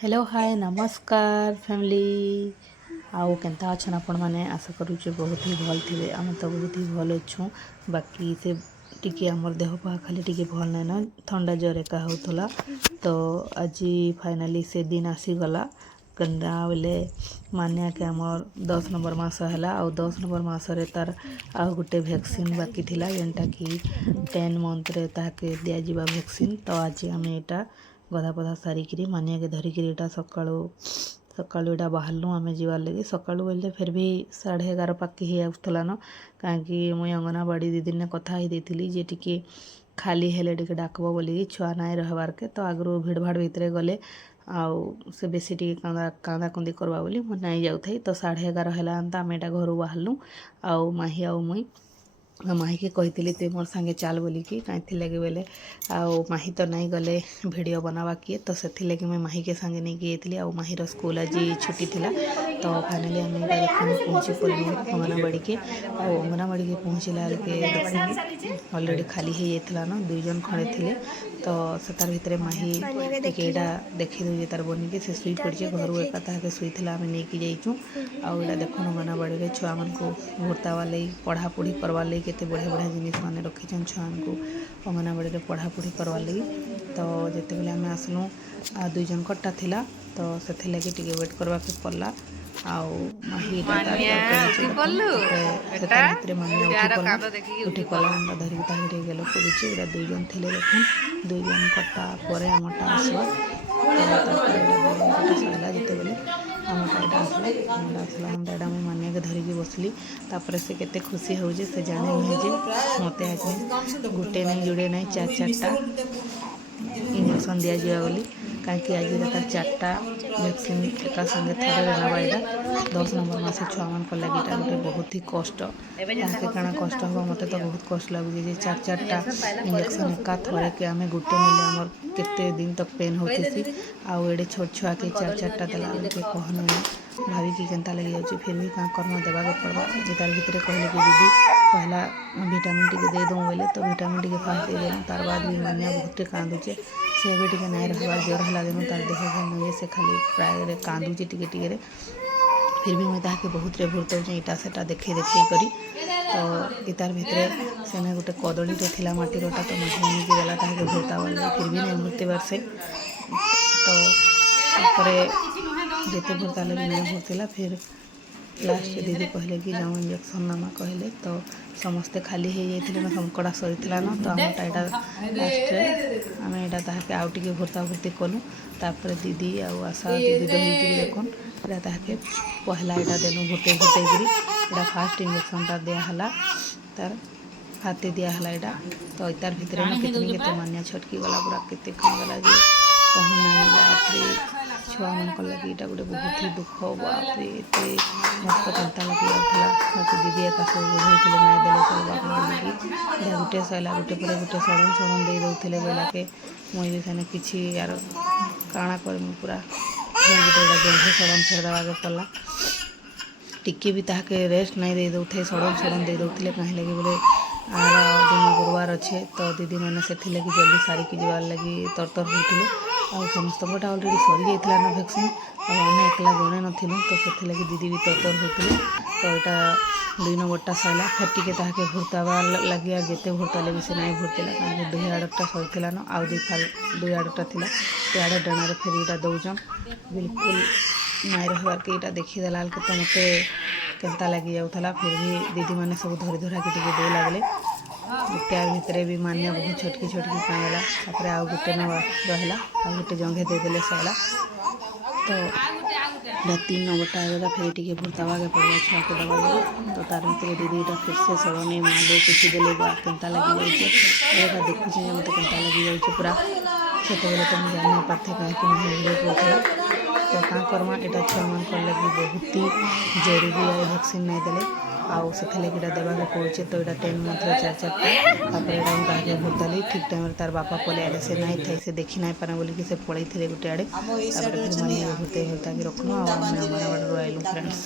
Hello hi नमस्कार family आउ केनता अच्छन आपण मैंने आशा करुचे बहुत ही भल थे। आम तो बहुत ही भल अच्छू बाकी से टिके आमर देह पा खाली टिके भल नाइन थंडा जर एका होता। तो आज फाइनाली से दिन आसीगला कंदा बेले मानिया के आमर 10 नंबर मास है और 10 नंबर मसरे तार आ गोटे वैक्सीन बाकी थिला जेनटा कि 10 मंथ रे ताके दिया जिबा वैक्सीन। तो आज आम यहाँ गधा पधा सारिकी मानिया के धरिकी यहाँ सकाळु यहाँ बाहरलु आम जीवार लगे सकाळु बोलते फिर भी 11:30 पाखि ही आसला न कहीं मुई अंगनवाड़ी दीदी ने कथा ही देती जे टिके खाली हेले टिके डाकब बोली छुआ नाई रहबार के। तो आगु भिड़ भाड़ भितर गले आउ से बेसी टिके कांदा कुंदी करवा बोली मुझे नाई जाऊथी। तो 11:30 है आम यहाँ घर बाहरलु आउ माही आउ मुई माही के कही तुम मोर सांगे चल बोलिकी कहीं लगे बोले आउ माही तो नहीं गले वीडियो बनावा किए। तो से लगे मैं माही के सांगे नहीं गई आउ माहीर स्कूल आज छुट्टी थिला। तो फाइनाली आम देखने पहुँची पड़ू अंगनवाड़ी के अंगनवाड़ी के पहुँचला देखी अलरेडी खाली हो जाता न 2 जन खड़े थे। तो से तार भितर माही टिकेटा देखी दूजे तार बनिके से शुई पड़ी घर एका ताके शुई आम नहीं जाइचु आउ यहाँ देखुन अंगनवाड़ी छुआ मान को भर्तावा लगी पढ़ापढ़ी करवार लगी केते बढ़िया बढ़िया जिनिस मैंने रखी छुआ को अंगनवाड़ी पढ़ापढ़ी करवार लगी। तो जिते बेले आम आसलु 2 जन कट्टा थिला तो से लगे टिके वेट करवा के पड़ला आउ माही उठी कला अंडा धरिक ताही गेल पड़ुचे 2 जन थे देखुन 2 जन कट्टा पर आमटा आसला। सरला जिते बेले आमटा यहाँ आसला आमटा मुझे मानिया के धरिकी बसली तापर से केते खुशी हो से जाने नहीं जे मत आज गोटे नहीं जुड़े नहीं 4-4टा इंजेक्शन दि जावा बोली कहीं आज तार 4टा वैक्सीन एका संगे थोड़े रहा यहाँ 10 नंबर मास छुआ मान लगे यहाँ गोटे बहुत ही कष्ट क्या कष्ट हम मत तो बहुत कष्ट लगुचे 4-4टा इंजेक्शन एका थरे के आम गोटे नेले आमर केते दिन तक पेन होती आउ एडे छोट छुआ के 4-4टा देला के कहन भावी कि केनता लगी जाऊँगी फिर भी क्या कर्म देवा के पड़वा जे तार भितर कहले कि दीदी पहला विटामिन टी दे दूँ बोले तो विटामिन टी फास्ट दे देना तार बाद भी मानिया बहुत कांदुचे से भी टे नाई रहा ज्वर है दिन तार देह भल नहीं से खाली प्राय कांदुचे टिके फिर भी मुझे ताके बहुत भुर्तौचे इटा सेटा देखे करी। तो इतार भितर सेने गोटे कदलीटे थिला माटीरटा तो माटी देला ताके भुर्ता वाले फिर भी नहीं भुर्तबार से। तो जिते भुर्ता लगे नहीं भुर्तिला फिर लास्ट दीदी कहले कि जाऊँ इंजेक्शन नामा कहले। तो समस्ते खाली हो जाते ना समकड़ा सरी ना तो आमटा यहाँ लास्ट आम यहाँ ताके आउ टे भर्ता भर्ती कलु तापर दीदी आउ आशा दीदी धरिकी देखुन यहाँ ताके पहला यहाँ देनु भर्ते यहाँ फास्ट इंजेक्शनटा दिहला तार हाथे दिहला यहाँ। तो तार भितर केते मानिया छटकी गला पूरा केते गला जे कहना बापरे छुआ मान लगे यहाँ गोटे बहुत ही दुख बापरे एत मस्त कंता लगे जाता दीदी एका सब बुझे नाई देले सब बाप लगी गोटे सैला गोटे पर गोटे सड़न सड़न दे दौले बेलाके मुई भी सेने कि यार काଣା कर पूरा गोटे जल्दी सड़न छेड़देवा के पड़ा टिके भी ताके रेस्ट नहीं दे दौथे सड़न सड़न दे दौले कहीं लगे बोले आर दिन गुरुवार अच्छे। तो दीदी मैंने से लगी जल्दी सारिकी जबार लगी तरतर होते आ समस्त अलरेडी सरी जाता ना वैक्सीन आम एकला जड़े नथिलु तो से लगी दीदी भी तरतर होते। तो यहाँ 2 नंबरटा सैला फिर टिके ताके भुर्तावा लगे और जिते भुर्ता लगे से नाई भुर्तिला कहीं 2 आड़टा सरीला न आउ 2 आड़टा थिला इे डाणारे फिर यहाँ दौजन बिल्कुल नाई रहा के यहाँ देखीदेला के तो मत केनता लगी जाऊला फिर भी दीदी मैंने सब धरी धरा के दे लगले त्यार भितर भी मानिया बहुत छोटकी छोटकी कांदला तापर आउ गोटे न रहा आ गोटे जंघे देदेले सैला। तो 3 नंबरटा आएगा फिर टिके भुर्तावा के पड़वा छुआ के दवा लगे। तो तार भितर दीदी यहाँ फिर से सड़नी माले कुछ देले केनता लगी जाए देखुचे मत केनता लगी जाए पूरा से तो मुझे जान पार्थे कहीं पड़ता। तो क्या करमा यहाँ छुआ मान लगे बहुत ही जरूरी है वैक्सीन नहीं देले आउ से लगे देवा के पड़े। तो यहाँ 10 मंथ 4-4टा तापर यहाँ भुर्ताली ठीक टाइम तार बापा पलि आए से नाई थी से देखी ना पारे बोलिकी से पलि थे गोटे आड़े भुर्ते भुर्ता रखना आम अंगनवाड़ी आइलु फ्रेंड्स।